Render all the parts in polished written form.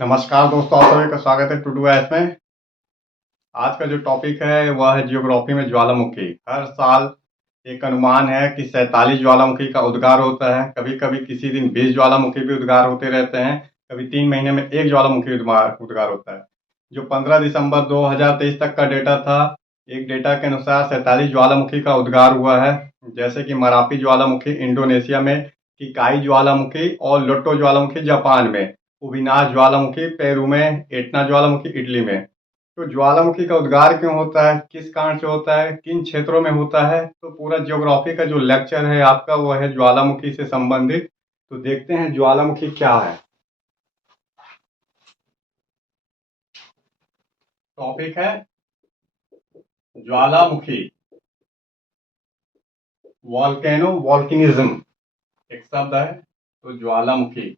नमस्कार दोस्तों, आप सभी का स्वागत है टू एस में। आज का जो टॉपिक है वह है जियोग्राफी में ज्वालामुखी। हर साल एक अनुमान है कि 47 ज्वालामुखी का उद्गार होता है। कभी कभी किसी दिन 20 ज्वालामुखी भी उद्गार होते रहते हैं। कभी 3 महीने में एक ज्वालामुखी उद्गार होता है। जो 15 दिसंबर 2023 तक का डेटा था, एक डेटा के अनुसार 47 ज्वालामुखी का उद्गार हुआ है। जैसे कि मरापी ज्वालामुखी इंडोनेशिया में, किकाई ज्वालामुखी और लोट्टो ज्वालामुखी जापान में, उबिनास ज्वालामुखी पेरू में, एटना ज्वालामुखी इटली में। तो ज्वालामुखी का उद्गार क्यों होता है, किस कारण से होता है, किन क्षेत्रों में होता है, तो पूरा ज्योग्राफी का जो लेक्चर है आपका वो है ज्वालामुखी से संबंधित। तो देखते हैं ज्वालामुखी क्या है। टॉपिक है ज्वालामुखी, वॉल्केनो, वॉल्केनिज्म एक शब्द है। तो ज्वालामुखी,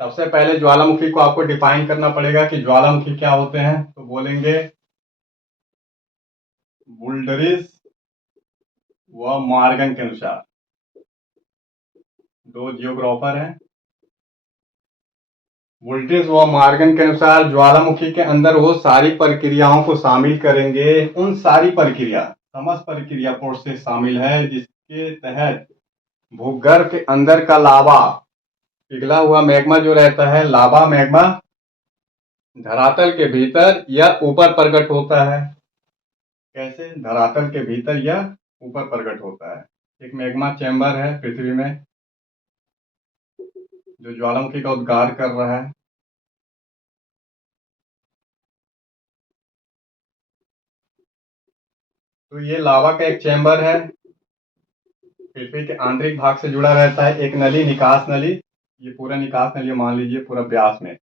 सबसे पहले ज्वालामुखी को आपको डिफाइन करना पड़ेगा कि ज्वालामुखी क्या होते हैं। तो बोलेंगे बुल्डरिस व मॉर्गन के अनुसार, दो जियोग्राफर हैं। वोल्टेज व मॉर्गन के अनुसार ज्वालामुखी के अंदर वो सारी प्रक्रियाओं को शामिल करेंगे। उन सारी प्रक्रिया, समस्त प्रक्रिया प्रोसेस शामिल है जिसके तहत भूगर्भ के अंदर का लावा, पिघला हुआ मैग्मा जो रहता है, लावा मैग्मा धरातल के भीतर या ऊपर प्रकट होता है। कैसे? धरातल के भीतर या ऊपर प्रकट होता है। एक मैग्मा चैम्बर है पृथ्वी में जो ज्वालामुखी का उद्गार कर रहा है। तो ये लावा का एक चैम्बर है, पृथ्वी के आंतरिक भाग से जुड़ा रहता है। एक नली, निकास नली, ये पूरा निकास नली मान लीजिए पूरा व्यास में।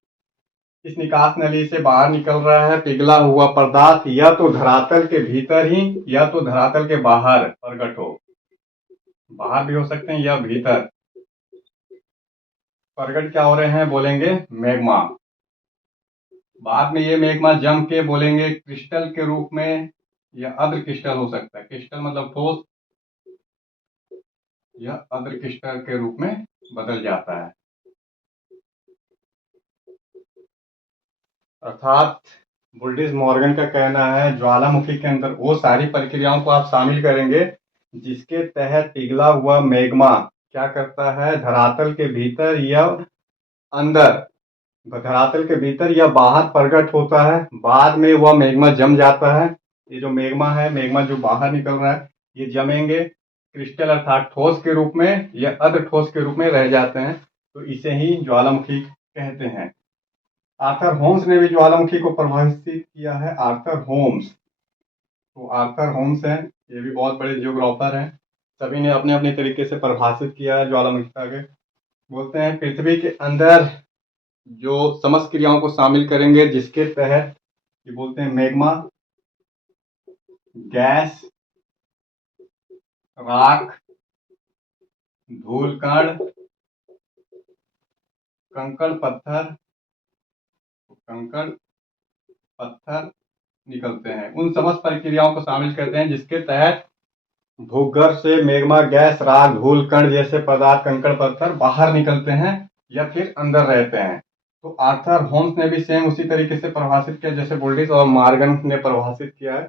इस निकास नली से बाहर निकल रहा है पिघला हुआ पदार्थ, या तो धरातल के भीतर ही या तो धरातल के बाहर प्रकट हो। बाहर भी हो सकते हैं या भीतर। प्रकट क्या हो रहे हैं? बोलेंगे मैग्मा। बाद में ये मैग्मा जम के बोलेंगे क्रिस्टल के रूप में, या अर्ध क्रिस्टल हो सकता है। क्रिस्टल मतलब ठोस, या अर्ध क्रिस्टल के रूप में बदल जाता है। अर्थात बुल्डिस मॉर्गन का कहना है ज्वालामुखी के अंदर वो सारी प्रक्रियाओं को आप शामिल करेंगे जिसके तहत पिघला हुआ मैग्मा क्या करता है, धरातल के भीतर या अंदर, धरातल के भीतर या बाहर प्रकट होता है। बाद में वह मैग्मा जम जाता है। ये जो मैग्मा है, मैग्मा जो बाहर निकल रहा है, ये जमेंगे क्रिस्टल अर्थात ठोस के रूप में या अर्ध ठोस के रूप में रह जाते हैं। तो इसे ही ज्वालामुखी कहते हैं। आर्थर होम्स ने भी ज्वालामुखी को परिभाषित किया है। आर्थर होम्स, तो आर्थर होम्स हैं, ये भी बहुत बड़े जियोग्राफर हैं। सभी ने अपने अपने तरीके से परिभाषित किया है ज्वालामुखी के। बोलते हैं पृथ्वी के अंदर जो समस्त क्रियाओं को शामिल करेंगे जिसके तहत, ये बोलते हैं मैग्मा, गैस, राख, धूल कण, कंकड़ पत्थर, कंकड़ पत्थर निकलते हैं। उन समस्त प्रक्रियाओं को शामिल करते हैं जिसके तहत भूगर्भ से मैग्मा, गैस, राख, धूल कण जैसे पदार्थ, कंकड़ पत्थर बाहर निकलते हैं या फिर अंदर रहते हैं। तो आर्थर होम्स ने भी सेम उसी तरीके से परिभाषित किया जैसे बुल्डिस और मॉर्गन ने परिभाषित किया है।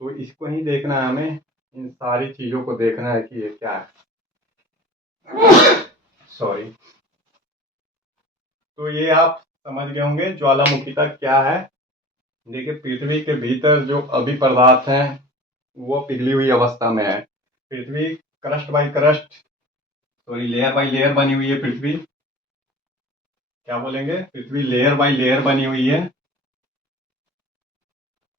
तो इसको ही देखना है हमें, इन सारी चीजों को देखना है कि ये क्या है। सॉरी। तो ये आप समझ गए होंगे ज्वालामुखीता क्या है। देखिए पृथ्वी के भीतर जो अभी पदार्थ हैं वो पिघली हुई अवस्था में है। पृथ्वी crust by crust, sorry layer by layer बनी हुई है पृथ्वी। क्या बोलेंगे? पृथ्वी लेयर बाई लेयर बनी हुई है।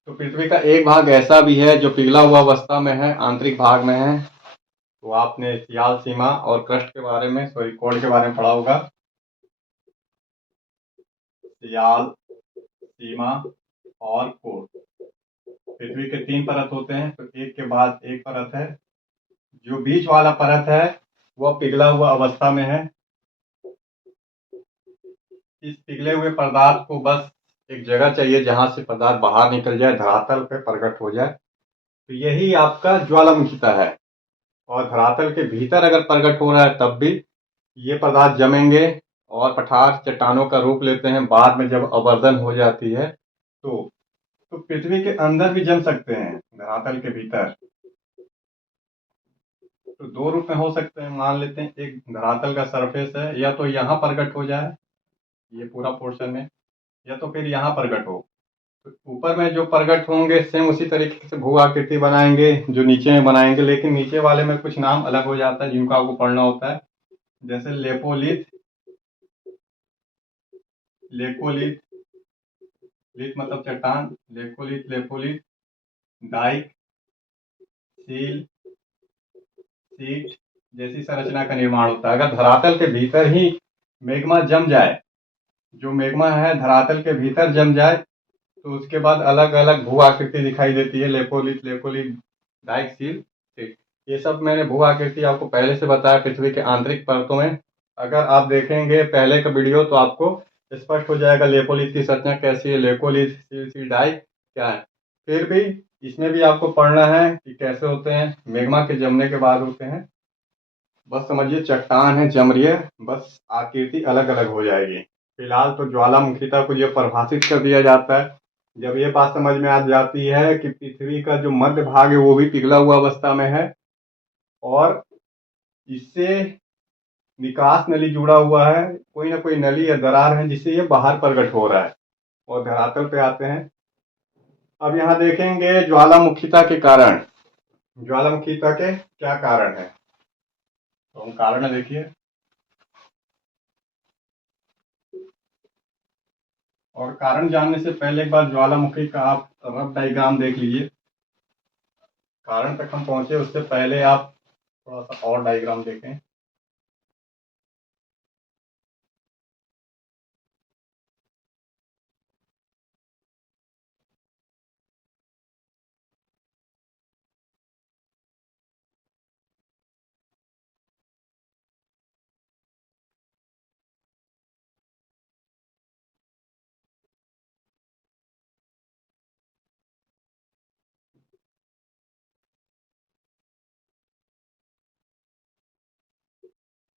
तो पृथ्वी का एक भाग ऐसा भी है जो पिघला हुआ अवस्था में है, आंतरिक भाग में है। तो आपने सियाल सीमा और क्रस्ट के बारे में, सॉरी कोड के बारे में पढ़ा होगा। सियाल, सीमा और कोड। पृथ्वी के 3 परत होते हैं, तो एक के बाद एक परत है। जो बीच वाला परत है वह पिघला हुआ अवस्था में है। इस पिघले हुए पदार्थ को बस एक जगह चाहिए जहां से पदार्थ बाहर निकल जाए, धरातल पे प्रकट हो जाए। तो यही आपका ज्वालामुखीता है। और धरातल के भीतर अगर प्रकट हो रहा है तब भी ये पदार्थ जमेंगे और पठार चट्टानों का रूप लेते हैं बाद में जब आवर्धन हो जाती है तो पृथ्वी के अंदर भी जम सकते हैं धरातल के भीतर। तो दो रूप में हो सकते हैं, मान लेते हैं एक धरातल का सरफेस है, या तो यहाँ प्रकट हो जाए ये पूरा पोर्शन में, या तो फिर यहाँ प्रकट हो। तो ऊपर में जो प्रकट होंगे सेम उसी तरीके से भू आकृति बनाएंगे जो नीचे में बनाएंगे, लेकिन नीचे वाले में कुछ नाम अलग हो जाता है जिनको आपको पढ़ना होता है। जैसे लेपोलिथ, लेकोलिथ, लिथ मतलब चट्टान, laccolith, lopolith, dyke, sill, sheet जैसी संरचना का निर्माण होता है। अगर धरातल के भीतर ही मेग्मा जम जाए, जो मेग्मा है धरातल के भीतर जम जाए, तो उसके बाद अलग अलग भू आकृति दिखाई देती है, lopolith, laccolith, dyke, sill, sheet. ये सब मैंने भू आकृति आपको पहले से बताया पृथ्वी के आंतरिक परतों में। अगर आप देखेंगे पहले का वीडियो तो आपको स्पष्ट हो जाएगा लेपोलिथ की संरचना कैसी है, लेकोलिथ, सील, सील, डाइक क्या है। फिर भी इसमें भी आपको पढ़ना है कि कैसे होते हैं, मेग्मा के जमने के बाद होते हैं। बस समझिए चट्टान है, जम रही है, बस आकृति अलग अलग हो जाएगी। फिलहाल तो ज्वालामुखीता को ये परिभाषित कर दिया जाता है। जब ये बात समझ में आ जाती है कि पृथ्वी का जो मध्य भाग है वो भी पिघला हुआ अवस्था में है और इससे निकास नली जुड़ा हुआ है, कोई ना कोई नली या दरार है जिससे ये बाहर प्रकट हो रहा है और धरातल पे आते हैं। अब यहाँ देखेंगे ज्वालामुखीता के कारण, ज्वालामुखीता के क्या कारण है, तो हम कारण देखिए। और कारण जानने से पहले एक बार ज्वालामुखी का आप रफ डायग्राम देख लीजिए। कारण तक हम पहुंचे उससे पहले आप थोड़ा सा और डायग्राम देखें।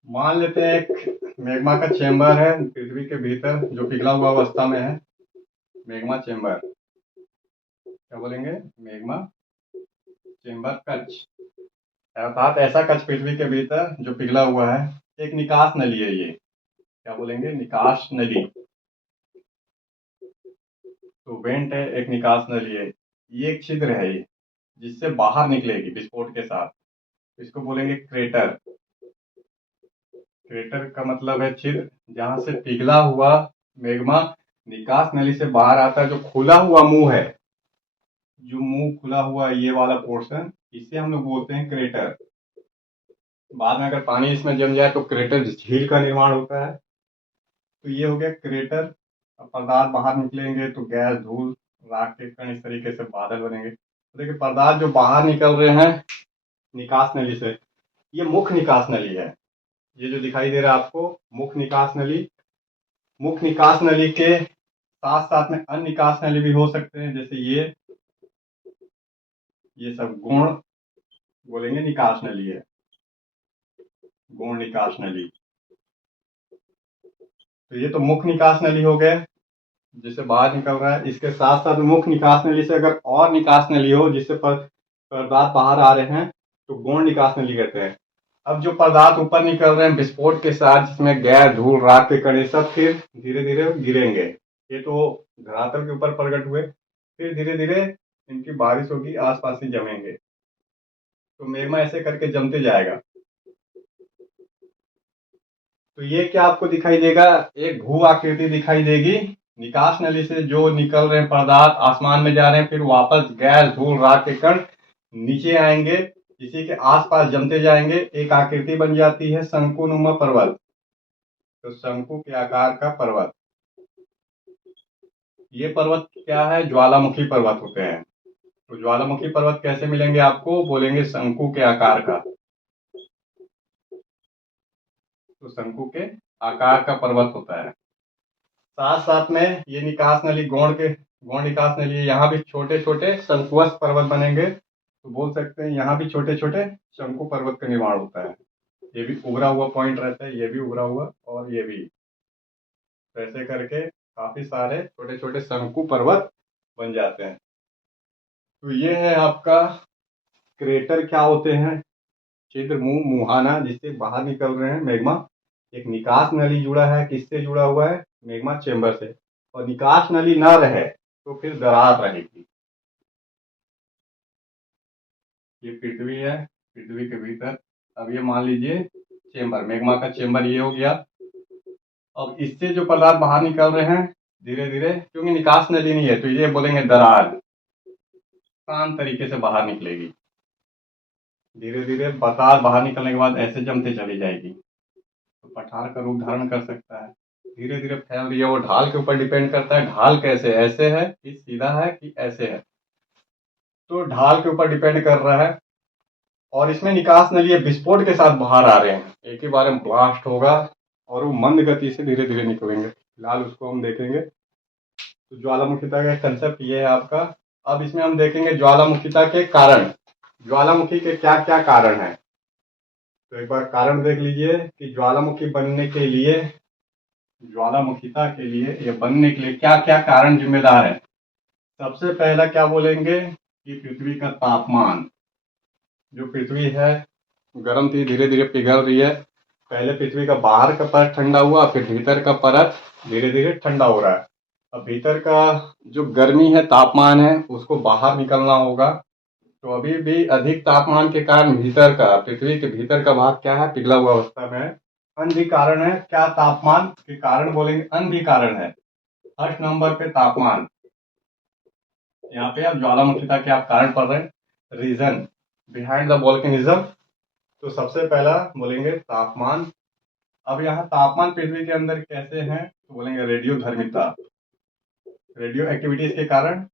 मान लेते हैं एक मैग्मा का चेंबर है पृथ्वी के भीतर जो पिघला हुआ अवस्था में है, मैग्मा चेंबर, क्या बोलेंगे, मैग्मा चेंबर कक्ष, अर्थात ऐसा कक्ष पृथ्वी के भीतर जो पिघला हुआ है। एक निकास नली है ये, क्या बोलेंगे, निकास नली। तो वेंट है, एक निकास नली है, ये एक छिद्र है ये जिससे बाहर निकलेगी विस्फोट के साथ, इसको बोलेंगे क्रेटर। क्रेटर का मतलब है छिद्र, जहां से पिघला हुआ मैग्मा निकास नली से बाहर आता है। जो खुला हुआ मुंह है, जो मुंह खुला हुआ ये वाला पोर्शन, इसे हम लोग बोलते हैं क्रेटर। बाद में अगर पानी इसमें जम जाए तो क्रेटर झील का निर्माण होता है। तो ये हो गया क्रेटर। अब पदार्थ बाहर निकलेंगे तो गैस, धूल, राख के कण इस तरीके से बादल बनेंगे। तो देखिए पदार्थ जो बाहर निकल रहे हैं निकास नली से, ये मुख्य निकास नली है। ये जो दिखाई दे रहा है आपको मुख्य निकास नली। मुख्य निकास नली के साथ साथ में अन्य निकास नली भी हो सकते हैं, जैसे ये सब गुण बोलेंगे निकास नली है, गुण निकास नली। तो ये तो मुख्य निकास नली हो गए जिससे बाहर निकल रहा है। इसके साथ साथ मुख्य निकास नली से अगर और निकास नली हो जिससे पदार्थ बाहर आ रहे हैं तो गौण निकास नली कहते हैं। अब जो पदार्थ ऊपर निकल रहे हैं विस्फोट के साथ, जिसमें गैस, धूल, राख के कण, सब फिर धीरे धीरे गिरेंगे। ये तो धरातल के ऊपर प्रकट हुए, फिर धीरे धीरे इनकी बारिश होगी, आसपास ही जमेंगे। तो मैग्मा ऐसे करके जमते जाएगा। तो ये क्या आपको दिखाई देगा, एक भू आकृति दिखाई देगी। निकास नली से जो निकल रहे हैं पदार्थ आसमान में जा रहे हैं, फिर वापस गैस, धूल, राख के कण नीचे आएंगे, इसी के आसपास जमते जाएंगे, एक आकृति बन जाती है शंकुनुमा पर्वत। तो शंकु के आकार का पर्वत, ये पर्वत क्या है, ज्वालामुखी पर्वत होते हैं। तो ज्वालामुखी पर्वत कैसे मिलेंगे आपको, बोलेंगे शंकु के आकार का। तो शंकु के आकार का पर्वत होता है। साथ साथ में ये निकास नली गौण निकास नली, यहाँ भी छोटे छोटे शंकुवत पर्वत बनेंगे। तो बोल सकते हैं यहाँ भी छोटे छोटे शंकु पर्वत का निर्माण होता है। ये भी उभरा हुआ पॉइंट रहता है, ये भी उभरा हुआ और ये भी। तो ऐसे करके काफी सारे छोटे छोटे शंकु पर्वत बन जाते हैं। तो ये है आपका क्रेटर। क्या होते हैं? छिद्र, मुंह, मुहाना जिससे बाहर निकल रहे हैं मैग्मा। एक निकास नली जुड़ा है, किससे जुड़ा हुआ है? मैग्मा चेंबर से। और निकास नली ना रहे तो फिर दरार रहेगी। ये पृथ्वी है, पृथ्वी के भीतर। अब ये मान लीजिए चेंबर, मैग्मा का चेंबर ये हो गया। अब इससे जो पदार्थ बाहर निकल रहे हैं धीरे धीरे, क्योंकि निकास नली नहीं है तो ये बोलेंगे दरार, शांत तरीके से बाहर निकलेगी। धीरे धीरे बता बाहर निकलने के बाद ऐसे जमते चली जाएगी, तो पठार का रूप धारण कर सकता है। धीरे धीरे फैल रही है, वो ढाल के ऊपर डिपेंड करता है। ढाल कैसे, ऐसे है कि सीधा है कि ऐसे है, तो ढाल के ऊपर डिपेंड कर रहा है। और इसमें निकास नली विस्फोट के साथ बाहर आ रहे हैं, एक ही बार में ब्लास्ट होगा और वो मंद गति से धीरे धीरे निकलेंगे। फिलहाल उसको हम देखेंगे। तो ज्वालामुखिता का कंसेप्ट ये है आपका। अब इसमें हम देखेंगे ज्वालामुखिता के कारण, ज्वालामुखी के क्या क्या कारण है। तो एक बार कारण देख लीजिए कि ज्वालामुखी बनने के लिए, ज्वालामुखिता के लिए या बनने के लिए क्या क्या कारण जिम्मेदार है। सबसे पहला क्या बोलेंगे कि पृथ्वी का तापमान। जो पृथ्वी है गर्म थी, धीरे धीरे पिघल रही है। पहले पृथ्वी का बाहर का परत ठंडा हुआ, फिर भीतर का परत धीरे धीरे ठंडा हो रहा है। अब भीतर का जो गर्मी है, तापमान है, उसको बाहर निकलना होगा। तो अभी भी अधिक तापमान के कारण भीतर का, पृथ्वी के भीतर का भाग क्या है? पिघला हुआ अवस्था में है। अन्य भी कारण है। क्या तापमान के कारण बोलेंगे? अन्य भी कारण है। फर्स्ट नंबर पे तापमान। यहाँ पे आप ज्वालामुखिता के आप कारण पढ़ रहे हैं, रीजन बिहाइंड द वोल्केनिज्म। तो सबसे पहला बोलेंगे तापमान। अब यहाँ तापमान पृथ्वी के अंदर कैसे है तो बोलेंगे रेडियो धर्मिता, रेडियो एक्टिविटीज के कारण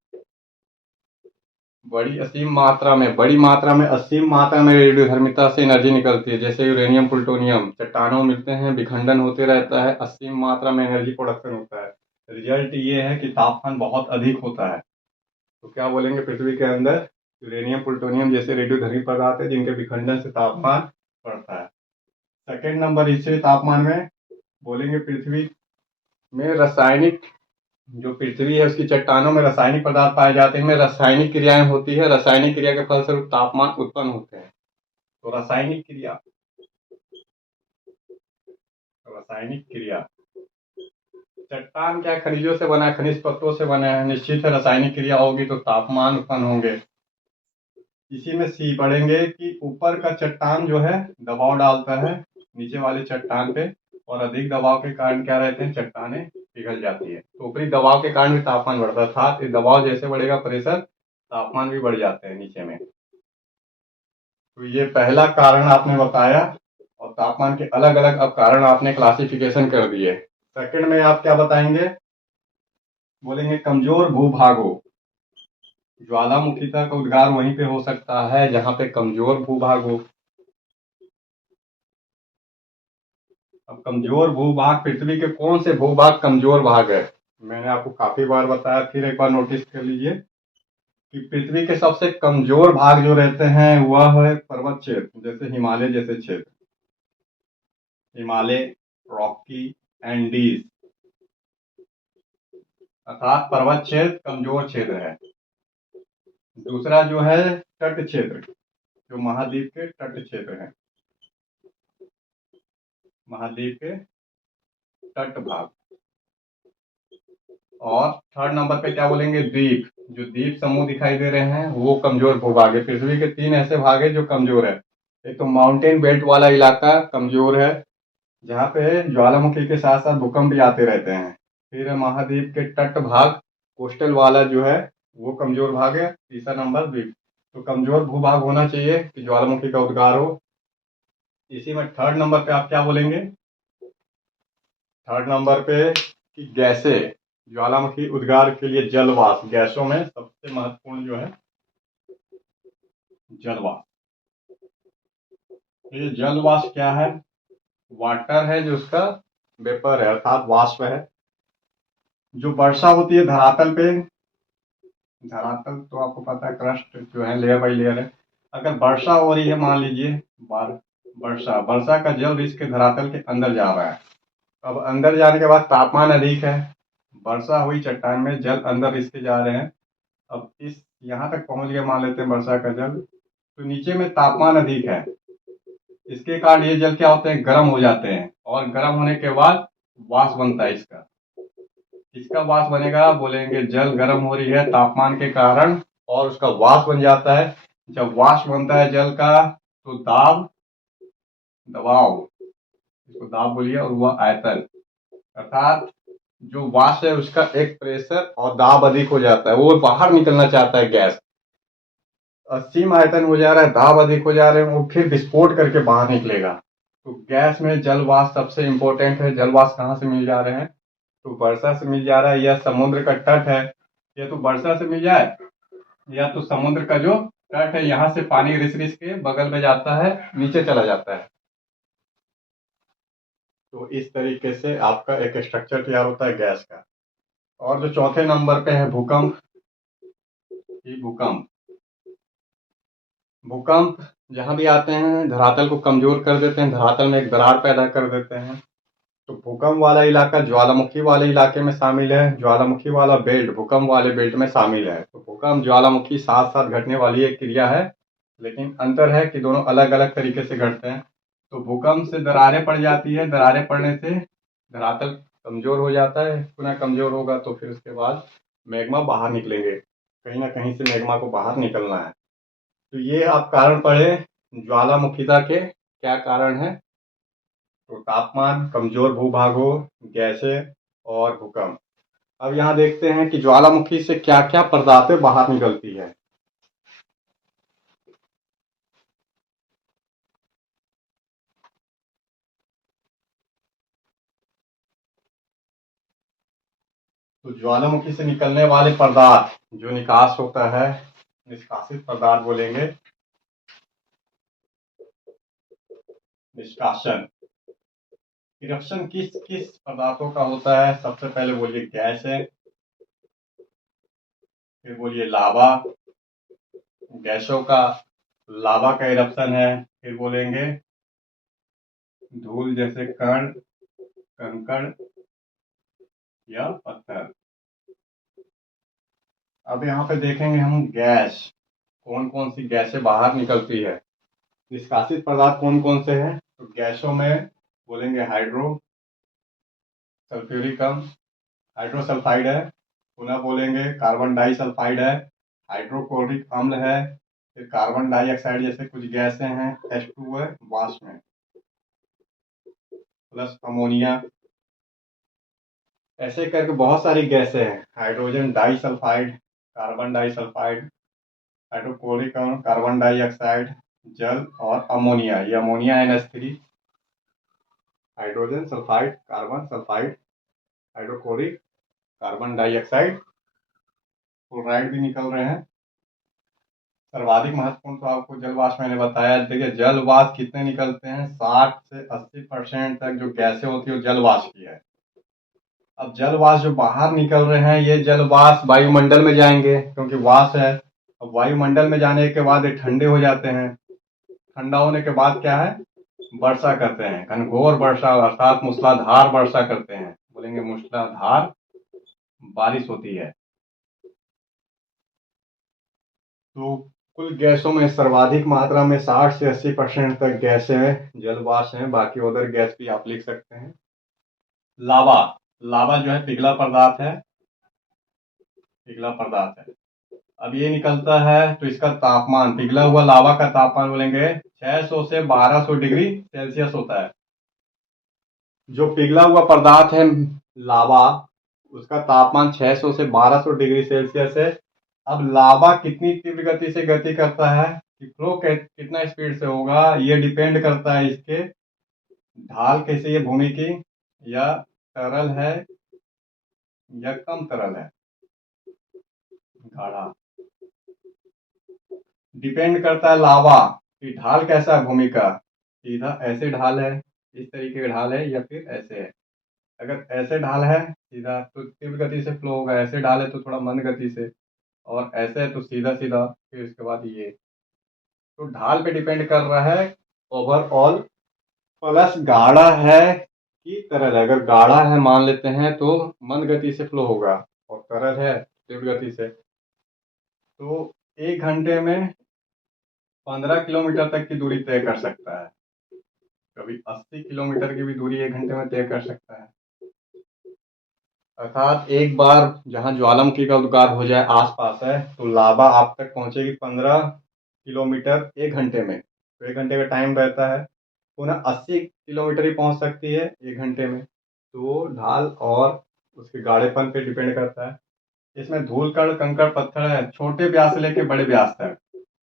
बड़ी मात्रा में असीम मात्रा में रेडियो धर्मिता से एनर्जी निकलती है। जैसे यूरेनियम, प्लूटोनियम चट्टानों मिलते हैं, विखंडन होते रहता है, असीम मात्रा में एनर्जी प्रोडक्शन होता है। रिजल्ट ये है कि तापमान बहुत अधिक होता है। तो क्या बोलेंगे? पृथ्वी के अंदर यूरेनियम, प्लूटोनियम जैसे रेडियोधर्मी पदार्थ है जिनके विखंडन से तापमान बढ़ता है। सेकेंड नंबर इससे तापमान में बोलेंगे पृथ्वी में रासायनिक, जो पृथ्वी है उसकी चट्टानों में रासायनिक पदार्थ पाए जाते हैं, इनमें रासायनिक क्रियाएं होती है। रासायनिक क्रिया के फलस्वरूप तापमान उत्पन्न होते हैं। तो रासायनिक क्रिया, रासायनिक क्रिया, चट्टान क्या खनिजों से बना है? खनिज तत्वों से बना है। निश्चित है रासायनिक क्रिया होगी तो तापमान उत्पन्न होंगे। इसी में सी पढ़ेंगे कि ऊपर का चट्टान जो है दबाव डालता है नीचे वाले चट्टान पे, और अधिक दबाव के कारण क्या रहते हैं? चट्टानें पिघल जाती है। तो ऊपरी दबाव के कारण भी तापमान बढ़ता था। दबाव जैसे बढ़ेगा प्रेशर, तापमान भी बढ़ जाते हैं नीचे में। तो ये पहला कारण आपने बताया, और तापमान के अलग अलग अब कारण आपने क्लासिफिकेशन कर दिए। सेकंड में आप क्या बताएंगे? बोलेंगे कमजोर भूभागों। ज्वालामुखिता का उद्गार वहीं पे हो सकता है जहां पे कमजोर भूभाग हो। अब कमजोर भूभाग, पृथ्वी के कौन से भूभाग कमजोर भाग है? मैंने आपको काफी बार बताया, फिर एक बार नोटिस कर लीजिए कि पृथ्वी के सबसे कमजोर भाग जो रहते हैं वह है पर्वत क्षेत्र, जैसे हिमालय जैसे क्षेत्र। हिमालय, रॉकी, एंडीज, अर्थात पर्वत क्षेत्र कमजोर क्षेत्र है। दूसरा जो है तट क्षेत्र, जो महाद्वीप के तट क्षेत्र है, महाद्वीप के तट भाग। और थर्ड नंबर पे क्या बोलेंगे? द्वीप, जो द्वीप समूह दिखाई दे रहे हैं वो कमजोर भूभाग है। पृथ्वी के तीन ऐसे भाग है जो कमजोर है। एक तो माउंटेन बेल्ट वाला इलाका कमजोर है, जहाँ पे ज्वालामुखी के साथ साथ भूकंप भी आते रहते हैं। फिर महाद्वीप के तट भाग, कोस्टल वाला जो है वो कमजोर भाग है। तीसरा नंबर द्वीप। तो कमजोर भूभाग होना चाहिए कि ज्वालामुखी का उद्गार हो। इसी में थर्ड नंबर पे आप क्या बोलेंगे? थर्ड नंबर पे कि गैसे, ज्वालामुखी उद्गार के लिए जलवाष्प, गैसों में सबसे महत्वपूर्ण जो है जलवाष्प। तो ये जलवाष्प क्या है? वाटर है जो उसका वेपर है, अर्थात वाष्प है। जो वर्षा होती है धरातल पे, धरातल तो आपको पता है क्रस्ट जो है लेयर बाई लेयर है। अगर वर्षा हो रही है मान लीजिए, वर्षा, वर्षा का जल इसके धरातल के अंदर जा रहा है, अब अंदर जाने के बाद तापमान अधिक है, वर्षा हुई चट्टान में, जल अंदर रिसके जा रहे हैं। अब इस यहाँ तक पहुंच गए मान लेते हैं वर्षा का जल, तो नीचे में तापमान अधिक है, इसके कारण ये जल क्या होते हैं, गर्म हो जाते हैं, और गर्म होने के बाद वाष्प बनता है इसका। किसका वाष्प बनेगा, बोलेंगे जल गर्म हो रही है तापमान के कारण और उसका वाष्प बन जाता है। जब वाष्प बनता है जल का तो दबाव, इसको दाब बोलिए, और वह आयतन, अर्थात जो वाष्प है उसका एक प्रेशर और दाब अधिक हो जाता है, वो बाहर निकलना चाहता है गैस। असीम आयतन हो जा रहा है, दाब अधिक हो जा रहे हैं, वो फिर विस्फोट करके बाहर निकलेगा। तो गैस में जल वाष्प सबसे इंपॉर्टेंट है। जल वाष्प कहाँ से मिल जा रहे हैं, तो वर्षा से मिल जा रहा है, या समुद्र का तट है, या तो वर्षा से मिल जाए, या तो समुद्र का जो तट है यहाँ से पानी रिस रिस के बगल में जाता है, नीचे चला जाता है। तो इस तरीके से आपका एक स्ट्रक्चर तैयार होता है गैस का। और जो चौथे नंबर पे है भूकंप, ये भूकंप भूकंप जहां भी आते हैं धरातल को कमजोर कर देते हैं, धरातल में एक दरार पैदा कर देते हैं। तो भूकंप वाला इलाका ज्वालामुखी वाले इलाके में शामिल है, ज्वालामुखी वाला बेल्ट भूकंप वाले बेल्ट में शामिल है। तो भूकंप ज्वालामुखी साथ साथ घटने वाली एक क्रिया है, लेकिन अंतर है कि दोनों अलग अलग तरीके से घटते हैं। तो भूकंप से दरारें पड़ जाती है, दरारें पड़ने से धरातल कमजोर हो जाता है, पुनः कमजोर होगा तो फिर उसके बाद मैग्मा बाहर निकलेंगे, कहीं ना कहीं से मैग्मा को बाहर निकलना है। तो ये आप कारण पढ़े ज्वालामुखीता के क्या कारण है, तो तापमान, कमजोर भूभागों, गैसें और भूकंप। अब यहाँ देखते हैं कि ज्वालामुखी से क्या क्या पदार्थें बाहर निकलती है। तो ज्वालामुखी से निकलने वाले पदार्थ जो निकास होता है, निष्कासित पदार्थ बोलेंगे, निष्कासन। इरप्शन किस किस पदार्थों का होता है, सबसे पहले बोलिए गैस है, फिर बोलिए लावा, गैसों का, लावा का इरप्शन है, फिर बोलेंगे धूल जैसे कण, कंकड़ या पत्थर। अब यहाँ पे देखेंगे हम गैस, कौन कौन सी गैसें बाहर निकलती है। निष्कासित पदार्थ कौन कौन से हैं, तो गैसों में बोलेंगे हाइड्रो सल्फ्यूरिकम, हाइड्रोसल्फाइड है, पुनः बोलेंगे कार्बन डाइसल्फाइड है, हाइड्रोक्लोरिक अम्ल है, फिर कार्बन डाइऑक्साइड जैसे कुछ गैसें हैं, H2 है वाष्प में, प्लस अमोनिया। ऐसे करके बहुत सारी गैसें हैं, hydrogen disulphide, carbon disulphide, hydrochloric अम्ल, कार्बन डाइऑक्साइड, जल और अमोनिया। ये ammonia NH3, hydrogen sulphide, carbon sulphide, hydrochloric, carbon dioxide, chloride भी निकल रहे हैं। सर्वाधिक महत्वपूर्ण तो आपको जल वाष्प मैंने बताया। देखिए जल वाष्प कितने निकलते हैं, 60 से 80% तक जो गैसें होती है वो जल वाष्प की है। अब जल वाष्प जो बाहर निकल रहे हैं, ये जल वाष्प वायुमंडल में जाएंगे क्योंकि वाष्प है। अब वायुमंडल में जाने के बाद ये ठंडे हो जाते हैं, ठंडा होने के बाद क्या है, वर्षा करते हैं, घनघोर वर्षा अर्थात मूसलाधार वर्षा करते हैं, बोलेंगे मूसलाधार बारिश होती है। तो कुल गैसों में सर्वाधिक मात्रा में 60 से 80% तक गैसें जल वाष्प हैं, बाकी अदर गैस भी आप लिख सकते हैं। लावा, लावा जो है पिघला पदार्थ है, पिघला पदार्थ है। अब ये निकलता है तो इसका तापमान, पिघला हुआ लावा का तापमान बोलेंगे 600 से 1200 डिग्री सेल्सियस होता है। जो पिघला हुआ पदार्थ है लावा, उसका तापमान 600 से 1200 डिग्री सेल्सियस है। अब लावा कितनी तीव्र गति से गति करता है, कि फ्लो कितना स्पीड से होगा, ये डिपेंड करता है इसके ढाल कैसी है भूमि की, या तरल है या कम तरल है, गाढ़ा। डिपेंड करता है लावा कि ढाल कैसा है भूमि का, सीधा ऐसे ढाल है, इस तरीके का ढाल है, या फिर ऐसे है। अगर ऐसे ढाल है सीधा तो तीव्र गति से फ्लो होगा, ऐसे ढाल है तो थोड़ा मंद गति से, और ऐसे है तो सीधा सीधा, फिर उसके बाद ये। तो ढाल पे डिपेंड कर रहा है ओवरऑल, प्लस गाढ़ा है कि तरल है। अगर गाढ़ा है मान लेते हैं तो मंद गति से फ्लो होगा, और तरल है तीव्र गति से। तो 1 घंटे में 15 किलोमीटर तक की दूरी तय कर सकता है। कभी 80 किलोमीटर की भी दूरी 1 घंटे में तय कर सकता है। अर्थात एक बार जहाँ ज्वालामुखी का उद्गार हो जाए आसपास है, तो लावा आप तक पहुंचेगी 15 किलोमीटर 1 घंटे में। तो 1 घंटे का टाइम रहता है। पुनः 80 किलोमीटर ही पहुंच सकती है 1 घंटे में। तो ढाल और उसके गाढ़ेपन पे डिपेंड करता है। इसमें धूल कण कंकड़ पत्थर है, छोटे ब्यास से लेके बड़े ब्यास तक।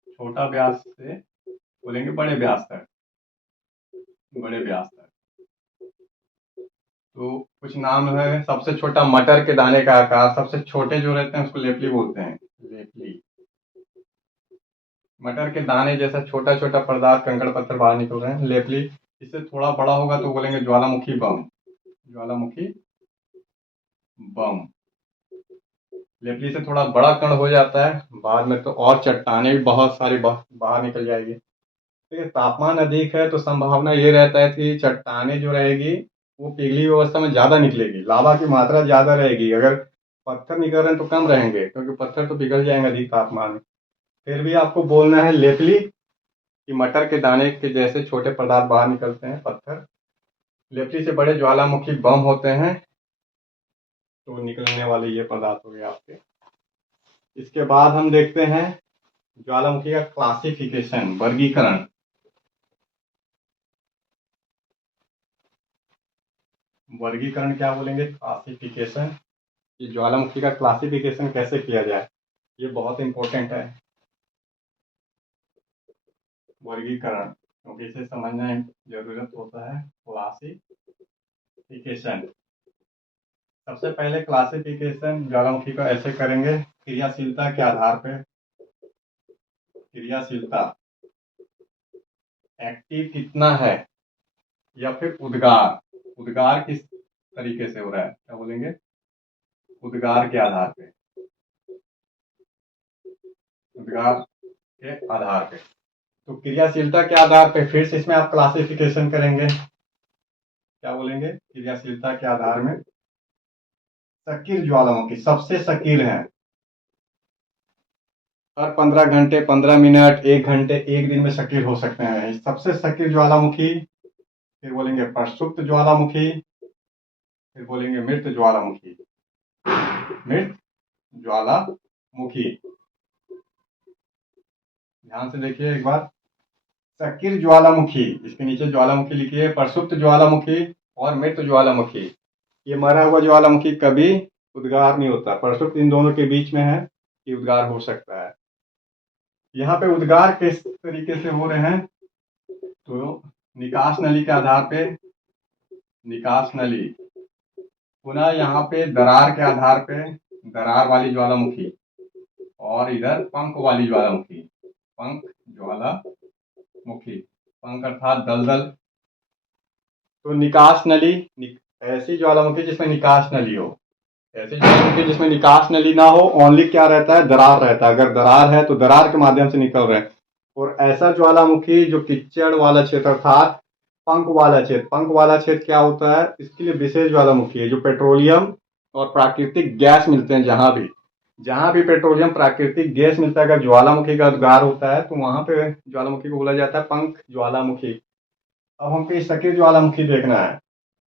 छोटा ब्यास से बोलेंगे बड़े ब्यास तक, बड़े ब्यास तक। तो कुछ नाम है। सबसे छोटा मटर के दाने का आकार, सबसे छोटे जो रहते हैं उसको लेपली बोलते हैं। लेपली, मटर के दाने जैसा छोटा छोटा पदार्थ कंकड़ पत्थर बाहर निकल रहे हैं, लेपली। इससे थोड़ा बड़ा होगा तो बोलेंगे ज्वालामुखी बम। ज्वालामुखी बम। लेपली से थोड़ा बड़ा कण हो जाता है बाद में, तो और चट्टाने भी बहुत सारी बाहर निकल जाएगी। ठीक है, तापमान अधिक है तो संभावना ये रहता है कि चट्टाने जो रहेगी वो पिघली हुई अवस्था में ज्यादा निकलेगी, लावा की मात्रा ज्यादा रहेगी। अगर पत्थर निकल रहे हैं तो कम रहेंगे, क्योंकि पत्थर तो पिघल जाएंगे अधिक तापमान में। फिर भी आपको बोलना है लेपली, कि मटर के दाने के जैसे छोटे पदार्थ बाहर निकलते हैं पत्थर। लेपली से बड़े ज्वालामुखी बम होते हैं। तो निकलने वाले ये पदार्थ हो गए आपके। इसके बाद हम देखते हैं ज्वालामुखी का क्लासिफिकेशन, वर्गीकरण। वर्गीकरण क्या बोलेंगे? क्लासिफिकेशन। ये ज्वालामुखी का क्लासिफिकेशन कैसे किया जाए, ये बहुत इंपॉर्टेंट है। वर्गीकरण, क्योंकि इसे समझना जरूरत होता है। क्लासिफिकेशन, सबसे पहले क्लासिफिकेशन ज्वालामुखी का ऐसे करेंगे, क्रियाशीलता के आधार पर। क्रियाशीलता, एक्टिव कितना है, या फिर उद्गार, उद्गार किस तरीके से हो रहा है, क्या बोलेंगे? उद्गार के आधार पे, उद्गार के आधार पे। तो क्रियाशीलता के आधार पे फिर से इसमें आप क्लासिफिकेशन करेंगे, क्या बोलेंगे? क्रियाशीलता के आधार में सक्रिय ज्वालामुखी सबसे सक्रिय है। हर 15 घंटे, 15 मिनट, 1 घंटे, एक दिन में सक्रिय हो सकते हैं सबसे सक्रिय ज्वालामुखी। फिर बोलेंगे प्रसुप्त ज्वालामुखी। फिर बोलेंगे मृत ज्वालामुखी। मृत ज्वालामुखी, ध्यान से देखिए एक बार। सक्रिय ज्वालामुखी, इसके नीचे ज्वालामुखी लिखिए, प्रसुप्त ज्वालामुखी और मृत ज्वालामुखी। ये मरा हुआ ज्वालामुखी कभी उद्गार नहीं होता, प्रसुप्त इन दोनों के बीच में है कि उद्गार हो सकता है। यहाँ पे उद्गार किस तरीके से हो रहे हैं, तो निकास नली के आधार पे, निकास नली। पुनः यहाँ पे दरार के आधार पे, दरार वाली ज्वालामुखी, और इधर पंख वाली ज्वालामुखी, पंख ज्वालामुखी, पंख अर्थात दलदल। तो निकास नली, ऐसी ज्वालामुखी जिसमें निकास नली हो। ऐसी ज्वालामुखी जिसमें निकास नली ना हो, ओनली क्या रहता है? दरार रहता है। अगर दरार है तो दरार के माध्यम से निकल रहे हैं। और ऐसा ज्वालामुखी जो कीचड़ वाला क्षेत्र अर्थात पंख वाला क्षेत्र, पंख वाला क्षेत्र क्या होता है? इसके लिए विशेष ज्वालामुखी है, जो पेट्रोलियम और प्राकृतिक गैस मिलते हैं। जहां भी पेट्रोलियम प्राकृतिक गैस मिलता है, अगर ज्वालामुखी का उद्गार होता है तो वहां पे ज्वालामुखी को बोला जाता है पंख ज्वालामुखी। अब हमको इस सक्रिय ज्वालामुखी देखना है,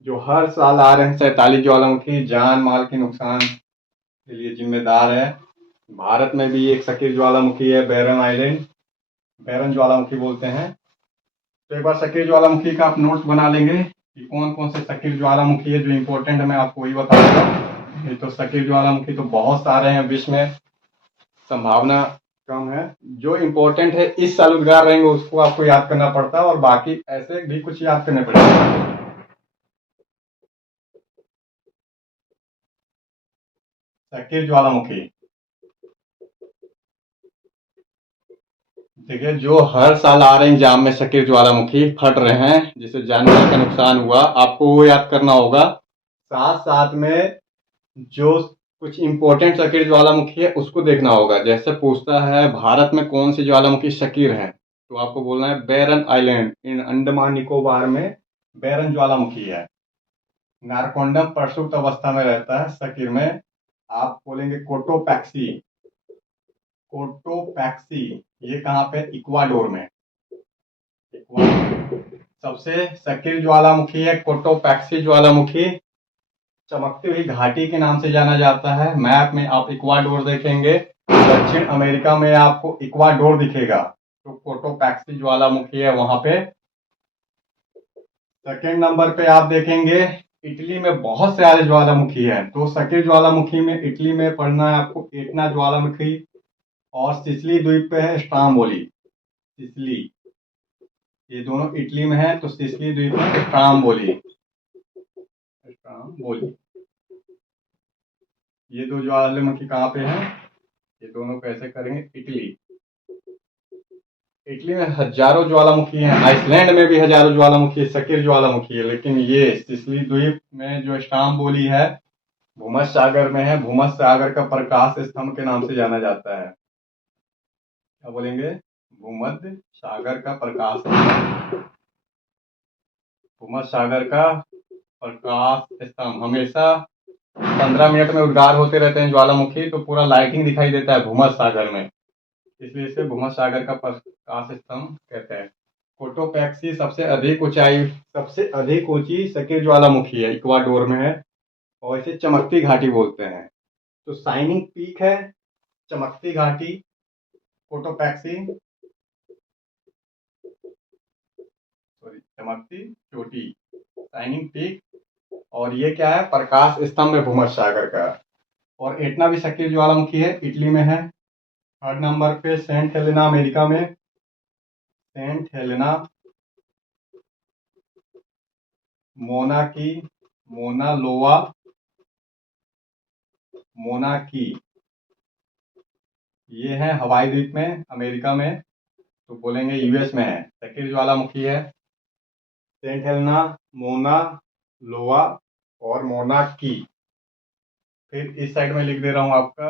जो हर साल आ रहे हैं 47 ज्वालामुखी, जान माल के नुकसान के लिए जिम्मेदार है। भारत में भी एक सक्रिय ज्वालामुखी है, बैरन आइलैंड, बैरन ज्वालामुखी बोलते हैं। तो एक बार सक्रिय ज्वालामुखी का आप नोट्स बना लेंगे कि कौन कौन से सक्रिय ज्वालामुखी है। जो इंपॉर्टेंट है मैं आपको वही बताऊंगा। ये तो सक्रिय ज्वालामुखी तो बहुत सारे हैं विश्व में, संभावना कम है। जो इंपॉर्टेंट है इस साल उद्गार रहेंगे उसको आपको याद करना पड़ता है, और बाकी ऐसे भी कुछ याद करने पड़ेंगे। सक्रिय ज्वालामुखी, देखिए जो हर साल आ रहे हैं एग्जाम में सक्रिय ज्वालामुखी फट रहे हैं, जिससे जानमाल का नुकसान हुआ, आपको वो याद करना होगा। साथ साथ में जो कुछ इंपॉर्टेंट सक्रिय ज्वालामुखी है उसको देखना होगा। जैसे पूछता है भारत में कौन सी ज्वालामुखी सक्रिय है, तो आपको बोलना है बैरन आइलैंड इन अंडमान निकोबार में बैरन ज्वालामुखी है। नारकोंडम प्रसुप्त अवस्था में रहता है शरीर में। आप बोलेंगे कोटोपैक्सी। कोटोपैक्सी ये कहाँ पे? इक्वाडोर में। सबसे सक्रिय ज्वालामुखी है कोटोपैक्सी ज्वालामुखी। चमकती हुई घाटी के नाम से जाना जाता है। मैप में आप इक्वाडोर देखेंगे, दक्षिण अमेरिका में आपको इक्वाडोर दिखेगा, तो कोटोपैक्सी ज्वालामुखी है वहां पे। सेकेंड नंबर पे आप देखेंगे इटली में बहुत सारे ज्वालामुखी है। तो सक्रिय ज्वालामुखी में इटली में पढ़ना है आपको एटना ज्वालामुखी, और सिसिली द्वीप पे है स्ट्रामबोली। सिसिली, ये दोनों इटली में है, तो सिसिली द्वीप में स्ट्रामबोली। स्ट्रामबोली ये दो ज्वालामुखी कहाँ पे हैं? ये दोनों कैसे करेंगे? इटली। इटली में हजारों ज्वालामुखी हैं, आइसलैंड में भी हजारों ज्वालामुखी सक्रिय ज्वालामुखी है, लेकिन ये सिसिली द्वीप में जो स्ट्रामबोली है भूमध्य सागर में है। भूमध्य सागर का प्रकाश स्तंभ के नाम से जाना जाता है। क्या बोलेंगे? भूमध्य सागर का प्रकाश स्तंभ। भूमध्य सागर का प्रकाश स्तंभ हमेशा 15 मिनट में उद्गार होते रहते हैं ज्वालामुखी, तो पूरा लाइटिंग दिखाई देता है भूमध्य सागर में, इसलिए इसे भूमध्य सागर का प्रकाश स्तंभ कहते हैं। कोटोपैक्सी सबसे अधिक ऊंची सक्रिय ज्वालामुखी है, इक्वाडोर में है, और इसे चमकती घाटी बोलते हैं। तो शाइनिंग पीक है चमकती घाटी कोटोपैक्सी, सॉरी चमकती चोटी, शाइनिंग पीक। और ये क्या है? प्रकाश स्तंभ है भूमध्य सागर का। और एटना भी सक्रिय ज्वालामुखी है, इटली में है। थर्ड नंबर पे सेंट हेलेना अमेरिका में। सेंट हेलेना, मोना की, मोना लोआ, मोना की, ये है हवाई द्वीप में अमेरिका में, तो बोलेंगे यूएस में है। सक्रिय ज्वालामुखी है सेंट हेलेना, मोना लोआ और मोना की। फिर इस साइड में लिख दे रहा हूं आपका,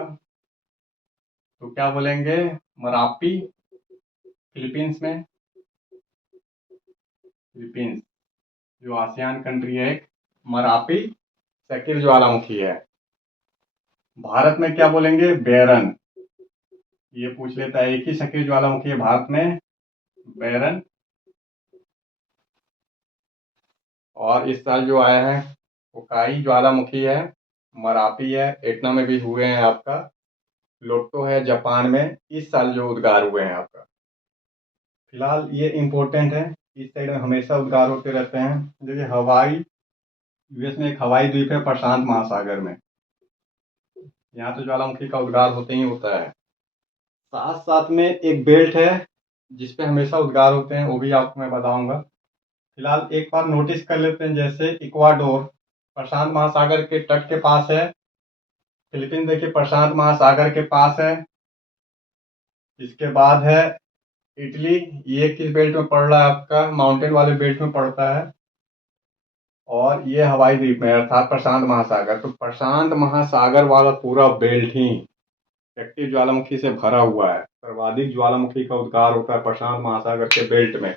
तो क्या बोलेंगे? मरापी, फिलीपींस में। फिलीपींस जो आसियान कंट्री है एक, मरापी सक्रिय ज्वालामुखी है। भारत में क्या बोलेंगे? बैरन, ये पूछ लेता है, एक ही सक्रिय ज्वालामुखी है भारत में, बैरन। और इस साल जो आया है ओकाई ज्वालामुखी है, मरापी है, एटना में भी हुए हैं आपका, लोट्टो है जापान में, इस साल जो उद्गार हुए हैं आपका। फिलहाल ये इम्पोर्टेंट है, इस साइड में हमेशा उद्गार होते रहते हैं। देखिए हवाई, यूएस में एक हवाई द्वीप है प्रशांत महासागर में, यहाँ तो ज्वालामुखी का उद्गार होते ही होता है। साथ साथ में एक बेल्ट है जिसपे हमेशा उद्गार होते हैं, वो भी आपको मैं बताऊंगा। फिलहाल एक बार नोटिस कर लेते हैं, जैसे इक्वाडोर प्रशांत महासागर के तट के पास है, फिलीपींस देखिए प्रशांत महासागर के पास है, इसके बाद है इटली, ये किस बेल्ट में पड़ रहा है आपका? माउंटेन वाले बेल्ट में पड़ता है। और ये हवाई द्वीप में अर्थात प्रशांत महासागर, तो प्रशांत महासागर वाला पूरा बेल्ट ही एक्टिव ज्वालामुखी से भरा हुआ है। सर्वाधिक ज्वालामुखी का उद्गार होता है प्रशांत महासागर के बेल्ट में।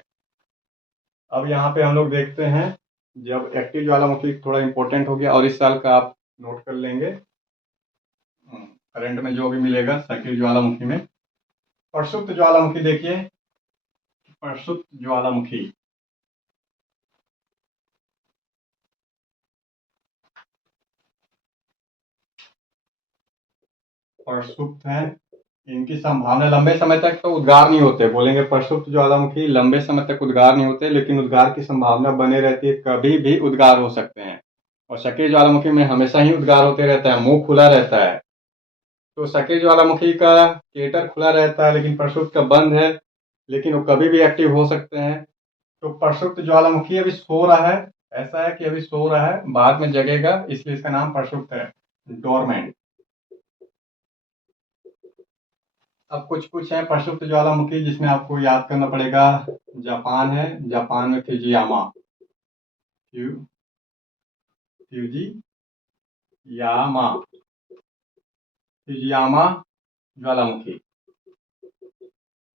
अब यहाँ पे हम लोग देखते हैं, जब एक्टिव ज्वालामुखी थोड़ा इंपॉर्टेंट हो गया और इस साल का आप नोट कर लेंगे करंट में जो भी मिलेगा सक्रिय ज्वालामुखी में। प्रसुप्त ज्वालामुखी देखिए, प्रसुप्त ज्वालामुखी, प्रसुप्त है, इनकी संभावना लंबे समय तक तो उद्गार नहीं होते, बोलेंगे प्रसुप्त ज्वालामुखी लंबे समय तक उद्गार नहीं होते, लेकिन उद्गार की संभावना बने रहती है, कभी भी उद्गार हो सकते हैं। और सक्रिय ज्वालामुखी में हमेशा ही उद्गार होते रहता है, मुंह खुला रहता है। तो सक्रिय ज्वालामुखी का केटर खुला रहता है लेकिन प्रसुप्त का बंद है, लेकिन वो कभी भी एक्टिव हो सकते हैं। तो प्रसुप्त ज्वालामुखी अभी सो रहा है, ऐसा है कि अभी सो रहा है, बाद में जगेगा, इसलिए इसका नाम प्रसुप्त है, डोरमेंट। अब कुछ कुछ है प्रसुप्त ज्वालामुखी जिसमें आपको याद करना पड़ेगा। जापान है, जापान में फ्यूजियामा, फ्यूजियामा, फ्यूजियामा ज्वालामुखी।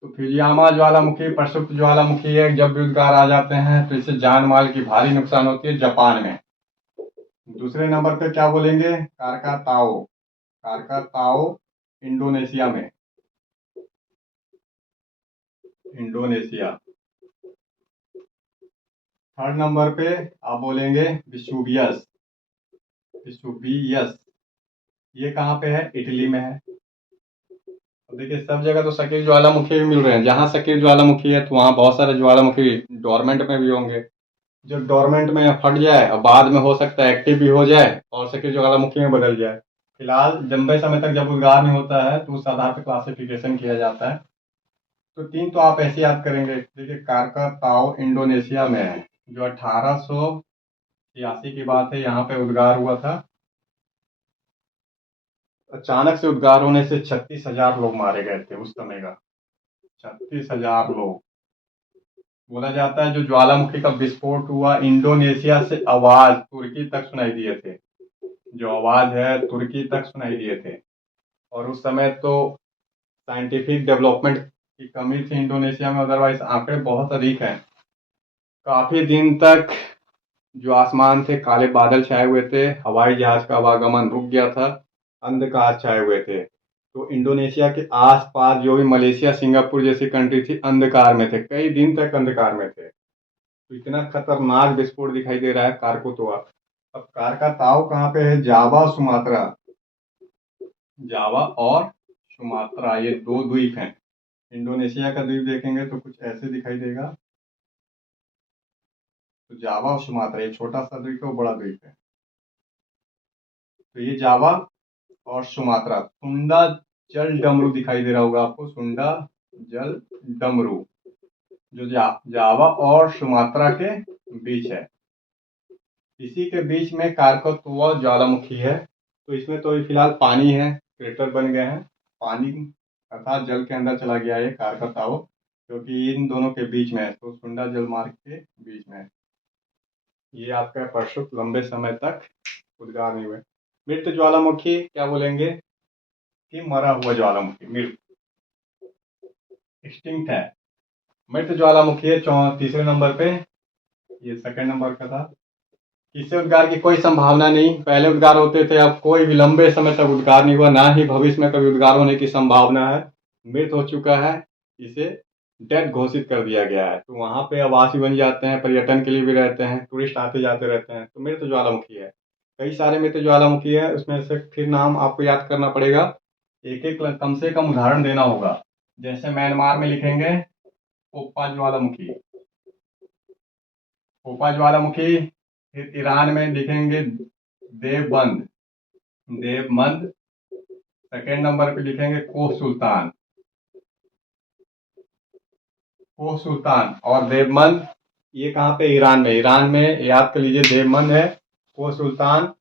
तो फ्यूजियामा ज्वालामुखी प्रसुप्त ज्वालामुखी है, जब भी उद्गार आ जाते हैं तो इससे जान माल की भारी नुकसान होती है जापान में। दूसरे नंबर पे क्या बोलेंगे, कारकाताओ। कारकाताओ इंडोनेशिया में, इंडोनेशिया। थर्ड नंबर पे आप बोलेंगे विसुवियस। विसुवियस, ये कहाँ पे है, इटली में है। अब देखिए सब जगह तो सक्रिय ज्वालामुखी भी मिल रहे हैं, जहाँ सक्रिय ज्वालामुखी है तो वहाँ बहुत सारे ज्वालामुखी डोरमेंट में भी होंगे। जब डोरमेंट में फट जाए और बाद में हो सकता है एक्टिव भी हो जाए और सक्रिय ज्वालामुखी में बदल जाए। फिलहाल लंबे समय तक जब उद्गार नहीं होता है तो उस आधार पर क्लासिफिकेशन किया जाता है। तो तीन तो आप ऐसे याद करेंगे। देखिए कारकाताओ इंडोनेशिया में है, जो 1886 की बात है, यहाँ पे उद्गार हुआ था। अचानक से उद्गार होने से 36,000 लोग मारे गए थे उस समय का। 36,000 लोग। बोला जाता है जो ज्वालामुखी का विस्फोट हुआ, इंडोनेशिया से आवाज तुर्की तक सुनाई दिए थे। जो आवाज है तुर्की तक सुनाई दिए थे। और उस समय तो साइंटिफिक डेवलपमेंट की कमी थी इंडोनेशिया में, अदरवाइज आंकड़े बहुत अधिक हैं। काफी दिन तक जो आसमान थे काले बादल छाए हुए थे, हवाई जहाज का आवागमन रुक गया था, अंधकार छाए हुए थे। तो इंडोनेशिया के आसपास जो भी मलेशिया सिंगापुर जैसी कंट्री थी अंधकार में थे, कई दिन तक अंधकार में थे। तो इतना खतरनाक विस्फोट दिखाई दे रहा है कारकोतवा। अब कारकाताओ कहाँ पे है, जावा सुमात्रा। जावा और सुमात्रा ये दो द्वीप हैं। इंडोनेशिया का द्वीप देखेंगे तो कुछ ऐसे दिखाई देगा। तो जावा और सुमात्रा, ये छोटा सा द्वीप है वो बड़ा द्वीप है। तो ये जावा और सुमात्रा। सुंडा जल डमरू दिखाई दे रहा होगा आपको, सुंडा जल डमरू, जो जावा और सुमात्रा के बीच है। इसी के बीच में कारकोतवा ज्वालामुखी है। तो इसमें तो अभी फिलहाल पानी है, क्रेटर बन गए हैं, पानी अर्थात जल के अंदर चला गया है कारकोतवा, क्योंकि इन दोनों के बीच में है, तो सुंडा जल मार्ग के बीच में है। ये आपका परशुत लंबे समय तक उद्गार नहीं हुए। मृत ज्वालामुखी क्या बोलेंगे कि मरा हुआ ज्वालामुखी, मृत, एक्सटिंक्ट है। मृत ज्वालामुखी है तीसरे नंबर पे, ये सेकंड नंबर का था। इससे उद्गार की कोई संभावना नहीं, पहले उद्गार होते थे, अब कोई भी लंबे समय तक उद्गार नहीं हुआ, ना ही भविष्य में कभी उद्गार होने की संभावना है। मृत हो चुका है, इसे डेथ घोषित कर दिया गया है। तो वहां पे आवासी बन जाते हैं, पर्यटन के लिए भी रहते हैं, टूरिस्ट आते जाते रहते हैं। तो मृत ज्वालामुखी है, कई सारे मृत ज्वालामुखी है, उसमें से फिर नाम आपको याद करना पड़ेगा, एक एक कम से कम उदाहरण देना होगा। जैसे म्यांमार में लिखेंगे पोप्पा ज्वालामुखी, पोपा ज्वालामुखी। फिर ईरान में लिखेंगे देवबंद, देवबंद। सेकेंड नंबर पे लिखेंगे कोह सुल्तान, कोह सुल्तान और देवबंद। ये कहाँ पे, ईरान में, ईरान में याद कर लीजिए, देवबंद है, कोह सुल्तान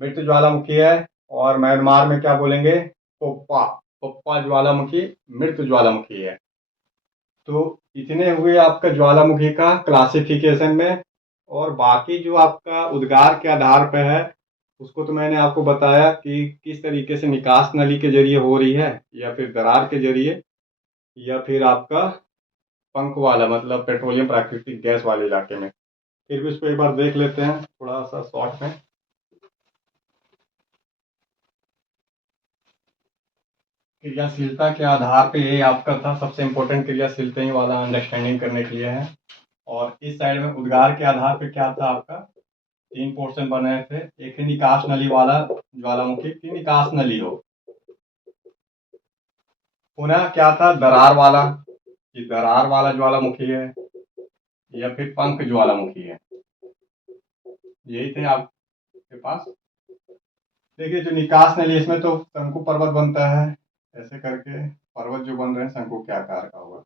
मृत ज्वालामुखी है। और म्यांमार में क्या बोलेंगे, पोप्पा, पोप्पा ज्वालामुखी मृत ज्वालामुखी है। तो इतने हुए आपका ज्वालामुखी का क्लासिफिकेशन में। और बाकी जो आपका उद्गार के आधार पर है उसको तो मैंने आपको बताया कि किस तरीके से निकास नली के जरिए हो रही है, या फिर दरार के जरिए, या फिर आपका पंख वाला मतलब पेट्रोलियम प्राकृतिक गैस वाले इलाके में। फिर भी उसको एक बार देख लेते हैं थोड़ा सा शॉर्ट में। क्रियाशीलता के आधार पे ये आपका था, सबसे इम्पोर्टेंट क्रियाशीलता ही वाला अंडरस्टैंडिंग करने के लिए है। और इस साइड में उद्गार के आधार पे क्या था आपका, तीन पोर्शन बने थे। एक है निकास नली वाला ज्वालामुखी की निकास नली हो, पुनः क्या था दरार वाला, कि दरार वाला ज्वालामुखी है, या फिर पंख ज्वालामुखी है। यही थे आपके पास। देखिए जो निकास नली, इसमें तो शंकु पर्वत बनता है, ऐसे करके पर्वत जो बन रहे हैं शंकु के आकार का होगा।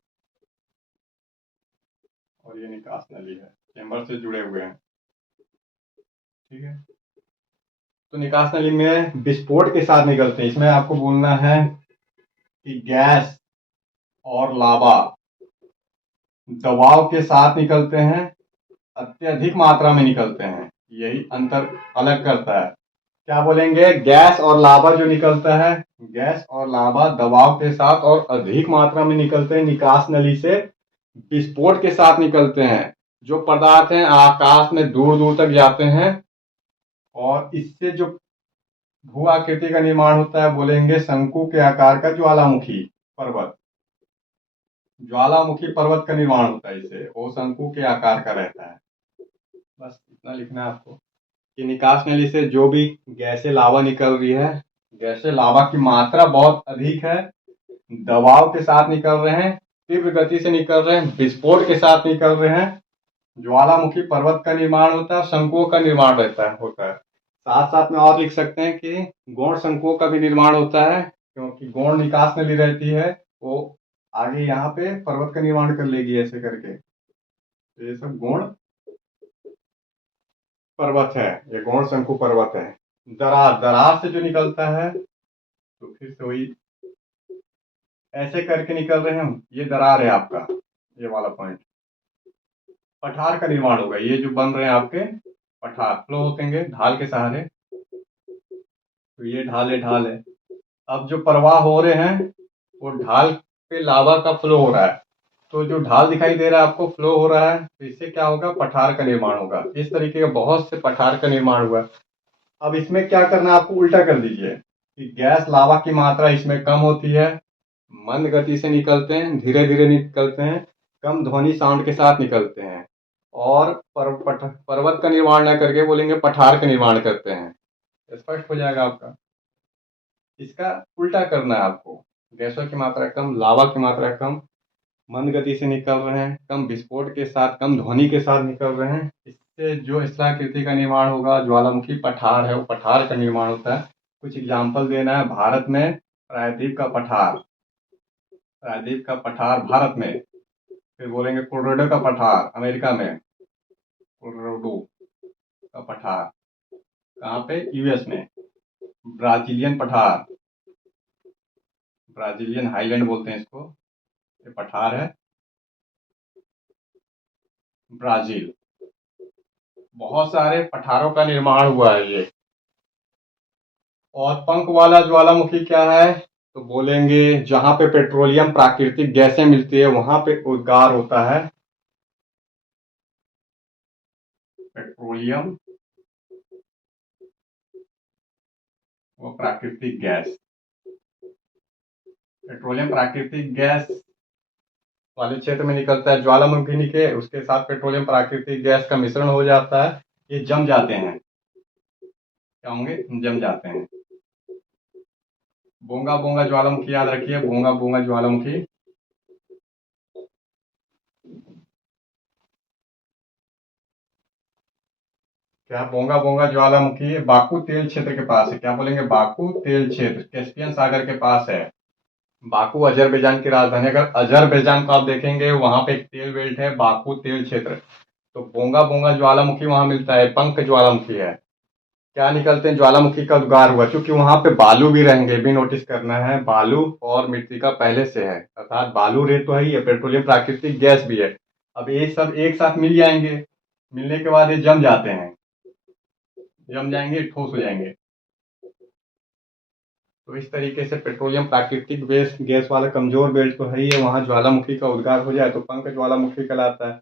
और ये निकास नली है, चेंबर से जुड़े हुए हैं, ठीक है। तो निकास नली में विस्फोट के साथ निकलते हैं। इसमें आपको बोलना है कि गैस और लावा दबाव के साथ निकलते हैं, अत्यधिक मात्रा में निकलते हैं, यही अंतर अलग करता है। क्या बोलेंगे, गैस और लावा जो निकलता है, गैस और लावा दबाव के साथ और अधिक मात्रा में निकलते हैं निकास नली से, विस्फोट के साथ निकलते हैं। जो पदार्थ हैं आकाश में दूर दूर तक जाते हैं, और इससे जो भू आकृति का निर्माण होता है बोलेंगे शंकु के आकार का ज्वालामुखी पर्वत। ज्वालामुखी पर्वत का निर्माण होता है इससे, वो शंकु के आकार का रहता है। बस इतना लिखना है आपको कि निकास नली से जो भी गैसें लावा निकल रही है, गैसें लावा की मात्रा बहुत अधिक है, दबाव के साथ निकल रहे हैं, तीव्र गति से निकल रहे हैं, विस्फोट के साथ निकल रहे हैं, ज्वालामुखी पर्वत का निर्माण होता है, शंकुओं का निर्माण होता है। साथ साथ में और लिख सकते हैं कि गौण शंकुओं का भी निर्माण होता है, क्योंकि गौण निकास नली रहती है, वो आगे यहाँ पे पर्वत का निर्माण कर लेगी ऐसे करके। तो ये सब गौण पर्वत है, ये गौण शंकु पर्वत है। दरार, दरार से जो निकलता है तो फिर से वही ऐसे करके निकल रहे हैं हम, ये दरार है आपका, ये वाला पॉइंट। पठार का निर्माण होगा, ये जो बन रहे हैं आपके पठार फ्लो होतेंगे ढाल के सहारे, तो ये ढाल है। अब जो प्रवाह हो रहे हैं वो ढाल पे लावा का फ्लो हो रहा है, तो जो ढाल दिखाई दे रहा है आपको फ्लो हो रहा है, तो इससे क्या होगा, पठार का निर्माण होगा। इस तरीके के बहुत से पठार का निर्माण हुआ। अब इसमें क्या करना है आपको, उल्टा कर दीजिए कि गैस लावा की मात्रा इसमें कम होती है, मंद गति से निकलते हैं, धीरे धीरे निकलते हैं, कम ध्वनि साउंड के साथ निकलते हैं, और पर्वत का निर्माण न करके बोलेंगे पठार का निर्माण करते हैं। स्पष्ट हो जाएगा आपका। इसका उल्टा करना है आपको, गैसों की मात्रा कम, लावा की मात्रा कम, मंद गति से निकल रहे हैं, कम विस्फोट के साथ, कम ध्वनि के साथ निकल रहे हैं। इससे जो स्थलाकृति का निर्माण होगा, ज्वालामुखी पठार है, वो पठार का निर्माण होता है। कुछ एग्जाम्पल देना है। भारत में प्रायद्वीप का पठार, प्रायद्वीप का पठार भारत में। फिर बोलेंगे कोलोराडो का पठार अमेरिका में, कोलोराडो का पठार कहाँ पे, यूएस में। ब्राजीलियन पठार, ब्राजीलियन हाईलैंड बोलते हैं इसको, ये पठार है ब्राजील। बहुत सारे पठारों का निर्माण हुआ है ये। और पंख वाला ज्वालामुखी क्या है, तो बोलेंगे जहां पे पेट्रोलियम प्राकृतिक गैसें मिलती है वहां पे उद्गार होता है। पेट्रोलियम वो प्राकृतिक गैस, पेट्रोलियम प्राकृतिक गैस वाले क्षेत्र में निकलता है। ज्वालामुखी के उसके साथ पेट्रोलियम प्राकृतिक गैस का मिश्रण हो जाता है, ये जम जाते हैं, क्या होंगे, जम जाते हैं। बोंगा बोंगा ज्वालामुखी याद रखिए, बोंगा बोंगा ज्वालामुखी। क्या, बोंगा बोंगा ज्वालामुखी बाकू तेल क्षेत्र के पास है, क्या बोलेंगे, बाकू तेल क्षेत्र कैस्पियन सागर के पास है। बाकू अजरबैजान की राजधानी। अगर अजरबैजान को आप देखेंगे वहां पे एक तेल बेल्ट है, बाकू तेल क्षेत्र, तो बोंगा बोंगा ज्वालामुखी वहां मिलता है, पंख ज्वालामुखी है। क्या निकलते हैं, ज्वालामुखी का उद्गार हुआ, क्योंकि वहां पे बालू भी रहेंगे, भी नोटिस करना है, बालू और मृतिका पहले से है, अर्थात बालू रेत तो है ही है, पेट्रोलियम प्राकृतिक गैस भी है। अब ये सब एक साथ मिल जाएंगे, मिलने के बाद ये जम जाते हैं, जम जाएंगे, ठोस हो जाएंगे। तो इस तरीके से पेट्रोलियम प्राकृतिक गैस वाला कमजोर बेल्ट तो है ही है, वहां ज्वालामुखी का उद्गार हो जाए तो पंख ज्वालामुखी कहलाता है।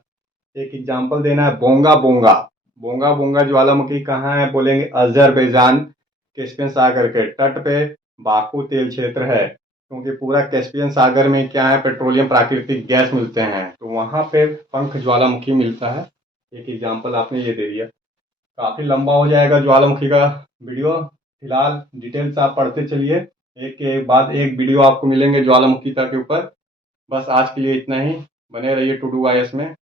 एक एग्जाम्पल देना है, बोंगा बोंगा, बोंगा बोंगा ज्वालामुखी कहाँ है, बोलेंगे अजरबैजान कैस्पियन सागर के तट पे बाकू तेल क्षेत्र है, क्योंकि पूरा कैस्पियन सागर में क्या है, पेट्रोलियम प्राकृतिक गैस मिलते हैं, तो वहां पे पंख ज्वालामुखी मिलता है। एक एग्जाम्पल आपने ये दे दिया। काफी लंबा हो जाएगा ज्वालामुखी का वीडियो, फिलहाल डिटेल्स आप पढ़ते चलिए, एक के बाद एक वीडियो आपको मिलेंगे ज्वालामुखी के ऊपर। बस आज के लिए इतना ही, बने रहिए टू डू वायस में।